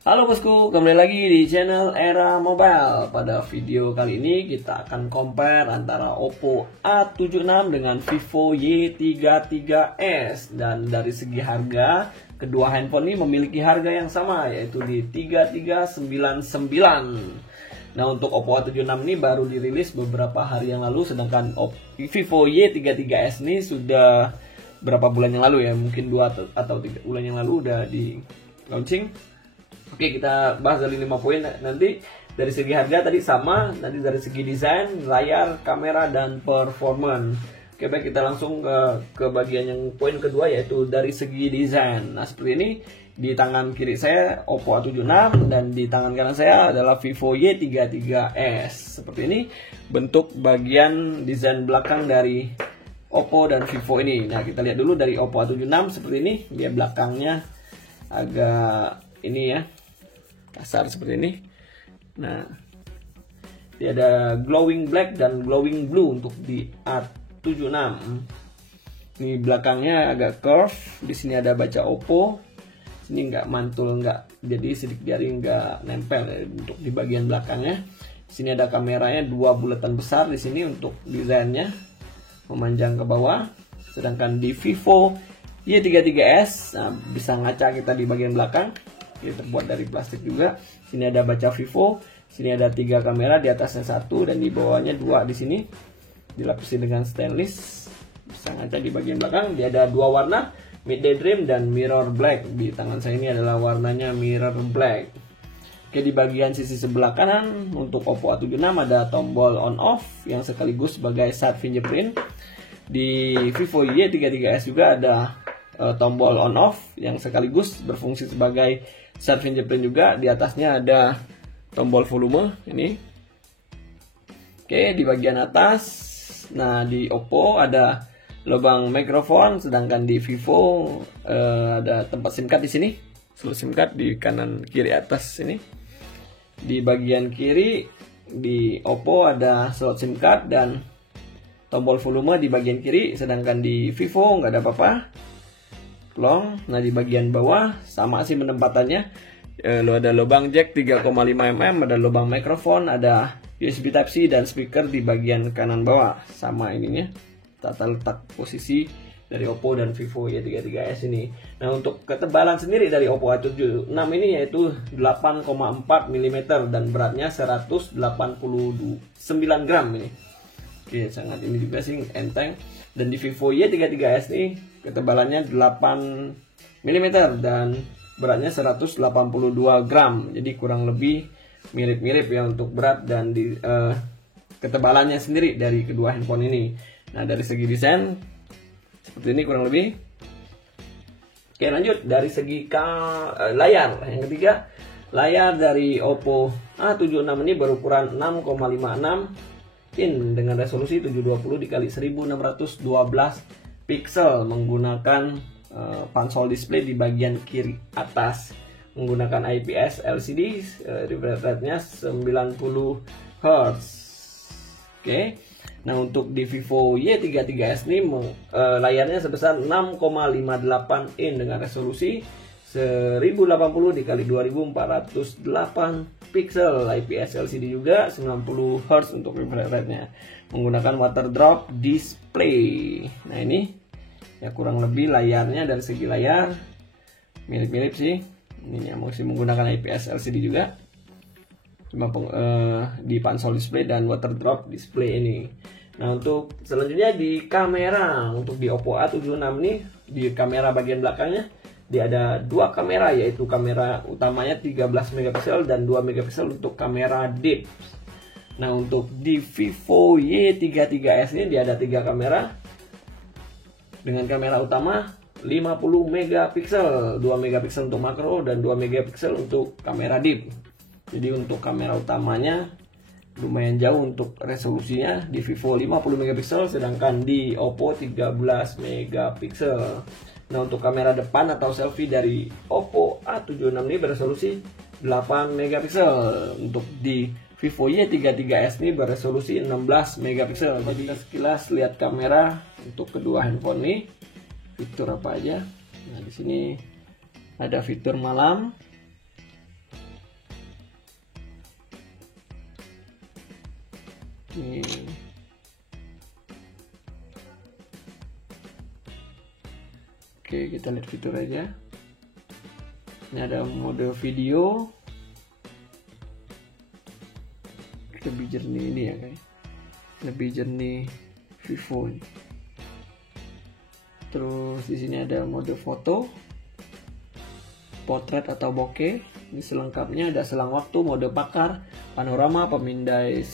Halo bosku, kembali lagi di channel Era Mobile. Pada video kali ini kita akan compare antara Oppo A76 dengan Vivo Y33s. Dan dari segi harga, kedua handphone ini memiliki harga yang sama, yaitu di 3399. Nah, untuk Oppo A76 ini baru dirilis beberapa hari yang lalu, sedangkan Vivo Y33s ini sudah berapa bulan yang lalu ya, mungkin 2 atau 3 bulan yang lalu udah di launching. Oke, kita bahas dari 5 poin. Nanti dari segi harga tadi sama, nanti dari segi desain, layar, kamera, dan performance. Oke, baik, kita langsung ke bagian yang poin kedua, yaitu dari segi desain. Nah, seperti ini, di tangan kiri saya Oppo A76 dan di tangan kanan saya adalah Vivo Y33s. Seperti ini bentuk bagian desain belakang dari Oppo dan Vivo ini. Nah, kita lihat dulu dari Oppo A76 seperti ini. Dia belakangnya agak ini ya, kasar seperti ini. Nah, dia ada glowing black dan glowing blue untuk di A76. Ini belakangnya agak curve. Di sini ada baca Oppo. Sini nggak mantul, nggak, jadi sidik jari nggak nempel ya, untuk di bagian belakangnya. Di sini ada kameranya 2 bulatan besar di sini untuk desainnya, memanjang ke bawah. Sedangkan di Vivo Y33s, nah, bisa ngaca kita di bagian belakang. Ini terbuat dari plastik juga. Sini ada baca Vivo. Sini ada 3 kamera, di atasnya 1 dan di bawahnya 2 di sini. Dilapisi dengan stainless. Bisa ngaca di bagian belakang. Dia ada 2 warna, Midday Dream dan Mirror Black. Di tangan saya ini adalah warnanya Mirror Black. Oke, di bagian sisi sebelah kanan untuk Oppo A76 ada tombol on off yang sekaligus sebagai side fingerprint. Di Vivo Y33s juga ada tombol on off yang sekaligus berfungsi sebagai side fingerprint juga. Di atasnya ada tombol volume ini. Oke, di bagian atas, nah di Oppo ada lubang mikrofon, sedangkan di Vivo ada tempat SIM card di sini. Slot SIM card di kanan kiri atas ini. Di bagian kiri di Oppo ada slot SIM card dan tombol volume di bagian kiri, sedangkan di Vivo nggak ada apa-apa. Nah, di bagian bawah sama sih penempatannya. Ada lubang jack 3,5 mm, ada lubang mikrofon, ada USB Type-C dan speaker di bagian kanan bawah. Sama ininya, tata letak posisi dari Oppo dan Vivo Y33s ini. Nah, untuk ketebalan sendiri dari Oppo A76 ini yaitu 8,4 mm dan beratnya 189 gram ini. Oke, sangat ini juga sih enteng. Dan di Vivo Y33s ini ketebalannya 8 mm dan beratnya 182 gram. Jadi kurang lebih mirip-mirip ya untuk berat dan di ketebalannya sendiri dari kedua handphone ini. Nah, dari segi desain seperti ini kurang lebih. Oke, lanjut dari segi layar. Yang ketiga, layar dari Oppo A76 ini berukuran 6,56 in dengan resolusi 720 x 1612 pixel menggunakan pansol display di bagian kiri atas, menggunakan IPS LCD, refresh rate-nya 90 Hz. Oke. Nah, untuk di Vivo Y33s ini layarnya sebesar 6,58 in dengan resolusi 1080 x 2408 pixel, IPS LCD juga 90 Hz untuk refresh rate-nya, menggunakan water drop display. Nah, ini ya kurang lebih layarnya dari segi layar mirip-mirip sih. Ini masih menggunakan IPS LCD juga. Cuma di pansol display dan water drop display ini. Nah, untuk selanjutnya di kamera, untuk di Oppo A76 ini di kamera bagian belakangnya dia ada 2 kamera, yaitu kamera utamanya 13 megapiksel dan 2 megapiksel untuk kamera deep. Nah, untuk di Vivo Y33s ini dia ada 3 kamera dengan kamera utama 50 megapiksel, 2 megapiksel untuk makro dan 2 megapiksel untuk kamera deep. Jadi untuk kamera utamanya lumayan jauh untuk resolusinya, di Vivo 50 megapiksel sedangkan di Oppo 13 megapiksel. Nah, untuk kamera depan atau selfie dari Oppo A76 ini beresolusi 8 megapiksel. Untuk di Vivo Y33s ini beresolusi 16 megapiksel. Jadi kita sekilas lihat kamera untuk kedua handphone ini, fitur apa aja. Nah, di sini ada fitur malam, Ini oke, kita lihat fitur aja. Ini ada mode video, lebih jernih ini ya guys, lebih jernih Vivo ini. Terus di sini ada mode foto, potret atau bokeh. Ini selengkapnya, ada selang waktu, mode bakar, panorama, pemindai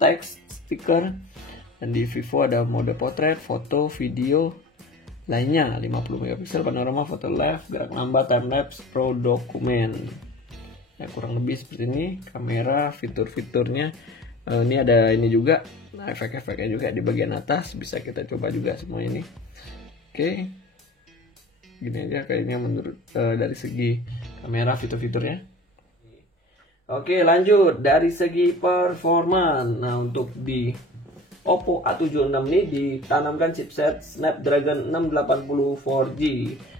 teks, stiker. Dan di Vivo ada mode potret, foto, video lainnya, 50 megapiksel, panorama, foto live, gerak lambat, time lapse, pro, dokumen. Ya kurang lebih seperti ini kamera, fitur-fiturnya. Ini ada ini juga, nah, efek-efeknya juga di bagian atas, bisa kita coba juga semua ini. Oke, gini aja kayaknya menurut dari segi kamera, fitur-fiturnya. Oke, lanjut dari segi performa. Nah, untuk di Oppo A76 ini ditanamkan chipset Snapdragon 680 4G,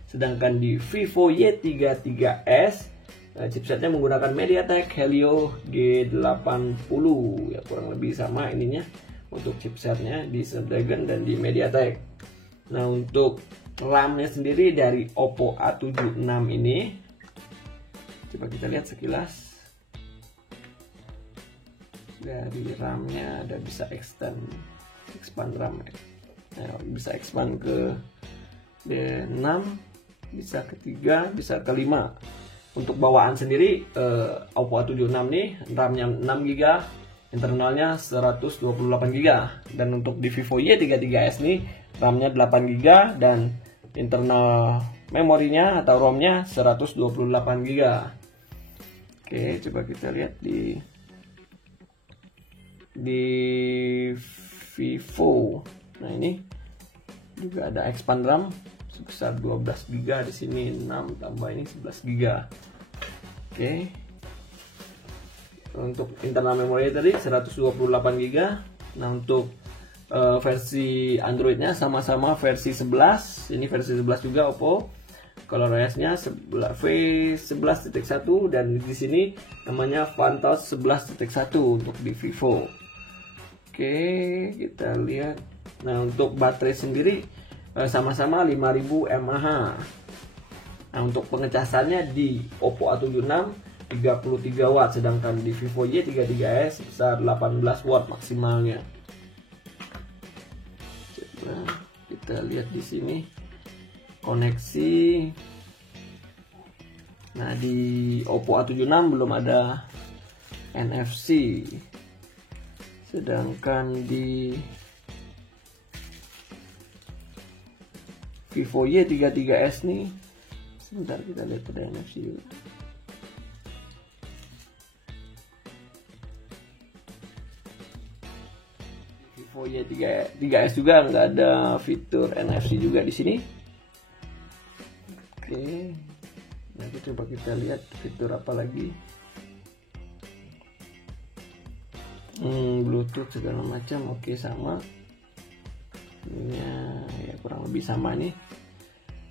sedangkan di Vivo Y33s chipsetnya menggunakan MediaTek Helio G80, ya kurang lebih sama ininya untuk chipsetnya di Snapdragon dan di MediaTek. Nah, untuk RAM-nya sendiri dari Oppo A76 ini, coba kita lihat sekilas. Dari RAM-nya ada bisa expand RAM, nah, bisa expand ke D6, bisa ke 3, bisa ke 5. Untuk bawaan sendiri Oppo A76 nih RAM-nya 6GB, internalnya 128GB. Dan untuk di Vivo Y33s nih RAM-nya 8GB dan internal memorinya atau ROM-nya 128GB. Oke, coba kita lihat di Vivo. Nah, ini juga ada expand RAM sebesar 12GB, di sini 6 tambah ini 11GB. Oke. Untuk internal memori tadi 128GB. Nah, untuk versi Androidnya sama-sama versi 11. Ini versi 11 juga Oppo. ColorOS-nya V11.1 dan di sini namanya Fantos 11.1 untuk di Vivo. Oke, kita lihat. Nah, untuk baterai sendiri sama-sama 5000 mAh. Nah, untuk pengecasannya di Oppo A76 33 watt, sedangkan di Vivo Y33s sebesar 18 watt maksimalnya. Coba kita lihat di sini koneksi. Nah, di Oppo A76 belum ada NFC. Sedangkan di Vivo Y33s nih, sebentar kita lihat pada NFC juga. Vivo Y33s juga nggak ada fitur NFC juga di sini. Oke, nanti coba kita lihat fitur apa lagi. Bluetooth segala macam, oke sama. Ya kurang lebih sama nih.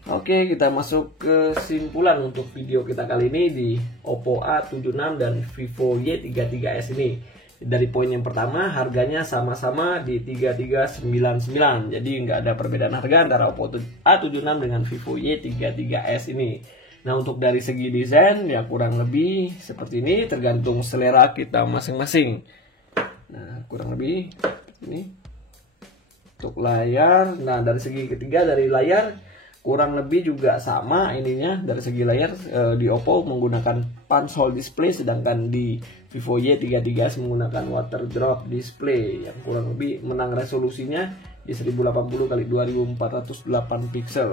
Oke, kita masuk ke kesimpulan untuk video kita kali ini di Oppo A76 dan Vivo Y33s ini. Dari poin yang pertama, harganya sama-sama di 3399. Jadi nggak ada perbedaan harga antara Oppo A76 dengan Vivo Y33s ini. Nah, untuk dari segi desain ya kurang lebih seperti ini, tergantung selera kita masing-masing. Nah, kurang lebih ini untuk layar. Nah, dari segi ketiga, dari layar kurang lebih juga sama ininya. Dari segi layar di Oppo menggunakan punch hole display, sedangkan di Vivo Y33s menggunakan water drop display yang kurang lebih menang resolusinya di 1080 x 2408 pixel.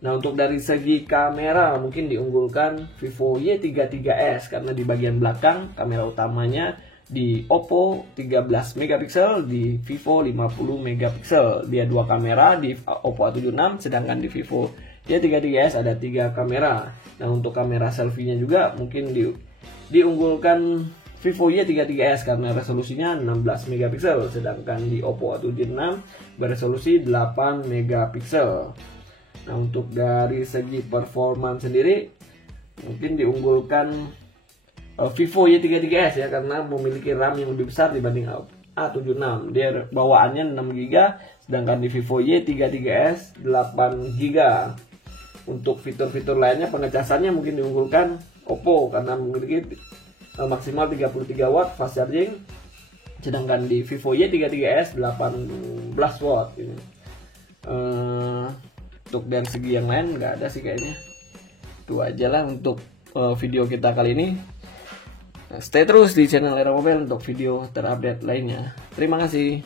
Nah, untuk dari segi kamera mungkin diunggulkan Vivo Y33s karena di bagian belakang kamera utamanya di Oppo 13 megapiksel, di Vivo 50 megapiksel. Dia dua kamera di Oppo A76, sedangkan di Vivo Y33s ada 3 kamera. Nah, untuk kamera selfie-nya juga mungkin diunggulkan Vivo Y33s karena resolusinya 16 megapiksel, sedangkan di Oppo A76 beresolusi 8 megapiksel. Nah, untuk dari segi performa sendiri mungkin diunggulkan Vivo Y33s ya, karena memiliki RAM yang lebih besar dibanding A76. Dia bawaannya 6GB, sedangkan di Vivo Y33s 8GB. Untuk fitur-fitur lainnya, pengecasannya mungkin diunggulkan Oppo karena memiliki maksimal 33 watt fast charging, sedangkan di Vivo Y33s 18 watt ini. Untuk dari segi yang lain nggak ada sih kayaknya. Itu aja lah untuk video kita kali ini. Stay terus di channel Era Mobile untuk video terupdate lainnya. Terima kasih.